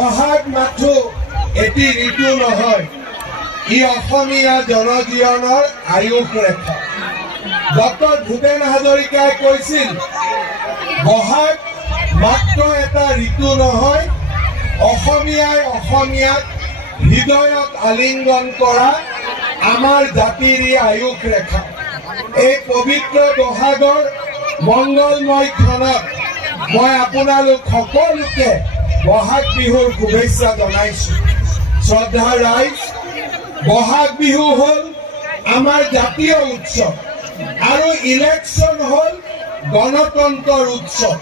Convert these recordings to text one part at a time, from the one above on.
বহাগ মাথো এটি ঋতু নহয়, ই অসমীয়া জনজীৱনৰ আয়ুস ৰেখা। ডক্টৰ ভূপেন হাজৰিকাই কৈছিল, বহাগ মাত্ৰ এটা ঋতু নহয়, অসমীয়াই অসমীয়াক হৃদয়ত আলিংগন কৰা আমাৰ জাতিৰ আয়ুস ৰেখা। এই পবিত্ৰ বহাগৰ মংগলময় ক্ষণত মই আপোনালোক সকলোকে বহাগ বিহুৰ শুভেচ্ছা জনাইছো। শ্ৰদ্ধা ৰাইজ, বহাগ বিহু হ'ল আমাৰ জাতীয় উৎসৱ আৰু ইলেকশ্যন হ'ল গণতন্ত্ৰৰ উৎসৱ।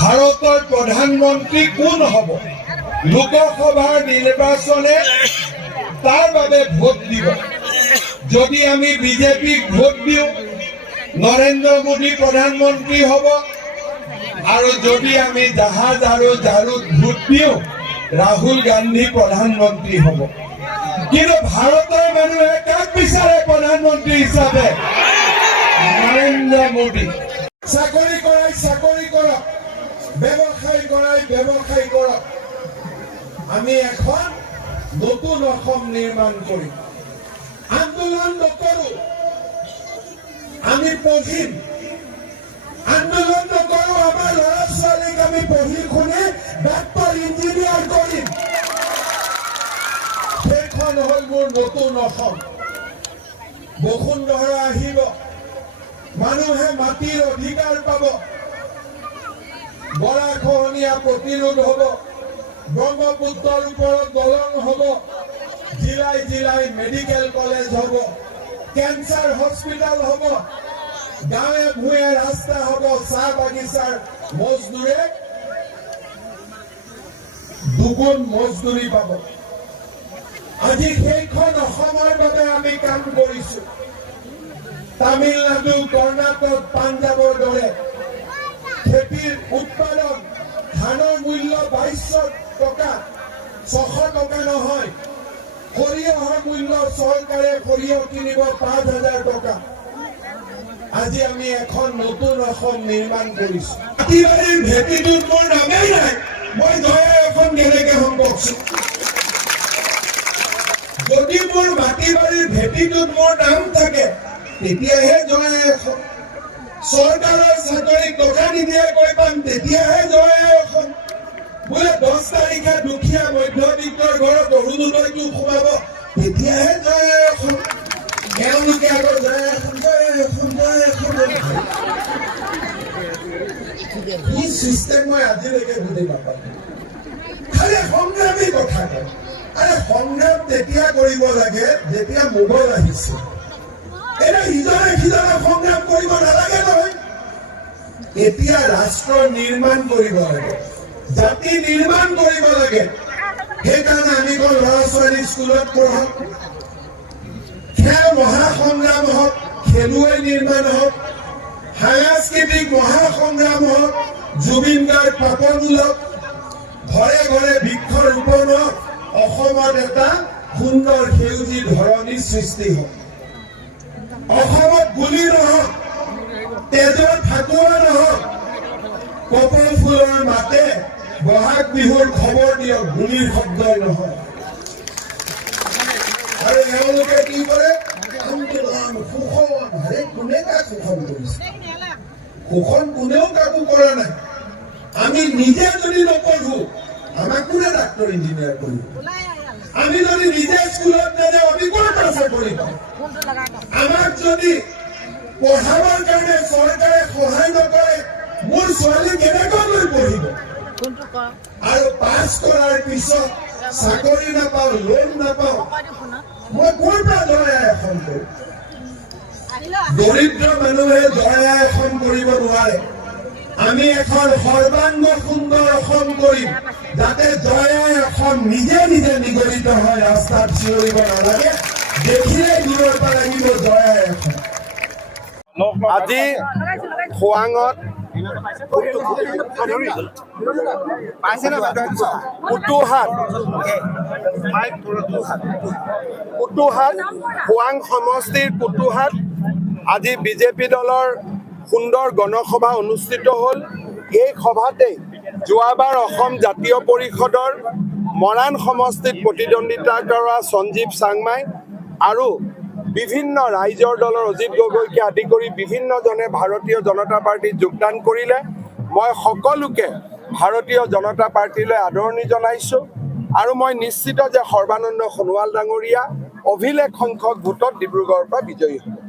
ভাৰতৰ প্ৰধানমন্ত্ৰী কোন হ'ব? লোকসভাৰ নিৰ্বাচনে তাৰ বাবে ভোট দিব। যদি আমি বিজেপিক ভোট দিওঁ, নৰেন্দ্ৰ মোদী প্ৰধানমন্ত্ৰী হ'ব, আৰু যদি আমি জাহাজ আৰু জাৰুত ভোট দিওঁ, ৰাহুল গান্ধী প্ৰধানমন্ত্ৰী হ'ব। কিন্তু ভাৰতৰ মানুহে কাক বিচাৰে প্ৰধানমন্ত্ৰী হিচাপে? নৰেন্দ্ৰ মোদী। চাকৰি কৰাই চাকৰি কৰক, ব্যৱসায় কৰাই ব্যৱসায় কৰক। আমি এখন নতুন অসম নিৰ্মাণ কৰিম। আন্দোলন নকৰো, আমি পঢ়িম। আন্দোলন নকৰো, আমাৰ ল'ৰা ছোৱালীক আমি পঢ়ি শুনি ডাক্তৰ ইঞ্জিনিয়াৰ কৰিম। সেইখন হ'ল মোৰ নতুন অসম। বসুন্ধৰা আহিব, মানুহে মাটিৰ অধিকাৰ পাব, গৰাখহনীয়া প্ৰতিৰোধ হ'ব, ব্ৰহ্মপুত্ৰৰ ওপৰত দলং হ'ব, জিলাই জিলাই মেডিকেল কলেজ হ'ব, কেঞ্চাৰ হস্পিটেল হ'ব, গাঁৱে ভূঞে ৰাস্তা হ'ব, চাহ বাগিচাৰ মজদুৰে দুগুণ মজদুৰি পাব। আজি সেইখন অসমৰ বাবে আমি কাম কৰিছো। তামিলনাডু, কৰ্ণাটক, পাঞ্জাৱৰ দৰে খেতিৰ উৎপাদন, ধানৰ মূল্য 2200 টকা, 600 টকা নহয়। সৰিয়হৰ মূল্য, চৰকাৰে সৰিয়হ কিনিব 5000 টকা। আজি আমি এখন নতুন অসম নিৰ্মাণ কৰিছো। মাটিবাৰীৰ ভেটিটোত মোৰ নামেই নাই, মই জয় অসম কেনেকে হম কওকচোন? যদি মোৰ মাটিবাৰীৰ ভেটিটোত মোৰ নাম থাকে, তেতিয়াহে জয় অসম। চৰকাৰৰ চাকৰি টকা নিদিয়াকৈ পাম, তেতিয়াহে জয় অসম। বোলে 10 তাৰিখে দুখীয়া মধ্যবিত্তৰ ঘৰত অৰুণোদয়টো সোমাব, তেতিয়াহে জয় অসম। তেওঁলোকে আকৌ জয় অসম জয় অসম জয় অসম। এই চিষ্টেম মই আজিলৈকে বুজি নাপালো। খালি সংগ্ৰামী কথা কয়। আৰে সংগ্ৰাম তেতিয়া কৰিব লাগে যেতিয়া মোগল আহিছে। এতিয়া ইজনে সিজনে সংগ্ৰাম কৰিব নালাগে নহয়। এতিয়া ৰাষ্ট্ৰ নিৰ্মাণ কৰিব লাগে, জাতি নিৰ্মাণ কৰিব লাগে। সেইকাৰণে আমি কওঁ ল'ৰা ছোৱালী স্কুলত পঢ়ক, খেল মহাসংগ্ৰাম হওক, খেলুৱৈ নিৰ্মাণ হওক, সাংস্কৃতিক মহাসংগ্ৰাম হওক, জুবিন গাৰ্গ পাপনমূলক, ঘৰে ঘৰে বৃক্ষৰোপণ হওক, অসমত এটা সুন্দৰ সেউজী ধৰণীৰ সৃষ্টি হওক। অসমত গুলি নহওক, তেজৰ ফাকুৱা নহওক, কপৌ ফুলৰ মাতে বহাগ বিহুৰ খবৰ দিয়ক, গুলিৰ শব্দই নহয়। আৰু এওঁলোকে কি কৰে? আন্দোলন, শোষণ। আৰে কোনে কাক শোষণ কৰিছে? শোষণ কোনেও কাকো কৰা নাই। আমি নিজে যদি নপঢ়ো, আমাক কোনে ডাক্তৰ ইঞ্জিনিয়াৰ কৰিব? আমি যদি নিজে স্কুলত নাযাওঁ, আমি ক'ৰ পৰা চাকৰি পাম? আমাক যদি পঢ়াবৰ কাৰণে চৰকাৰে সহায় নকৰে, মোৰ ছোৱালী কেনেকৈ পঢ়িব? আৰু পাছ কৰাৰ পিছত চাকৰি নাপাওঁ, লোন নাপাওঁ, মই ক'ৰ পৰা জয় অসম কৰিম? দৰিদ্ৰ মানুহে জয় অসম কৰিব নোৱাৰে। আমি এখন সৰ্বাংগ সুন্দৰ অসম কৰিম, যাতে জয় অসম নিজে নিজে নিগৰিত হয়, ৰাস্তাত চিঞৰিব নালাগে, দেখিলে দূৰৰ পৰা লাগিব জয় অসম। আজি খোৱাঙত পুতুহাট খোৱাং সমষ্টিৰ পুতুহাট আজি বিজেপি দলৰ সুন্দৰ গণসভা অনুষ্ঠিত হ'ল। এই সভাতে যোৱাবাৰ অসম জাতীয় পৰিষদৰ মৰাণ সমষ্টিত প্ৰতিদ্বন্দ্বিতা কৰা সঞ্জীৱ চাংমাই আৰু বিভিন্ন ৰাইজৰ দলৰ অজিত গগৈকে আদি কৰি বিভিন্নজনে ভাৰতীয় জনতা পাৰ্টীত যোগদান কৰিলে। মই সকলোকে ভাৰতীয় জনতা পাৰ্টীলৈ আদৰণি জনাইছোঁ আৰু মই নিশ্চিত যে সৰ্বানন্দ সোণোৱাল ডাঙৰীয়া অভিলেখ সংখ্যক ভোটত ডিব্ৰুগড়ৰ পৰা বিজয়ী হ'ব।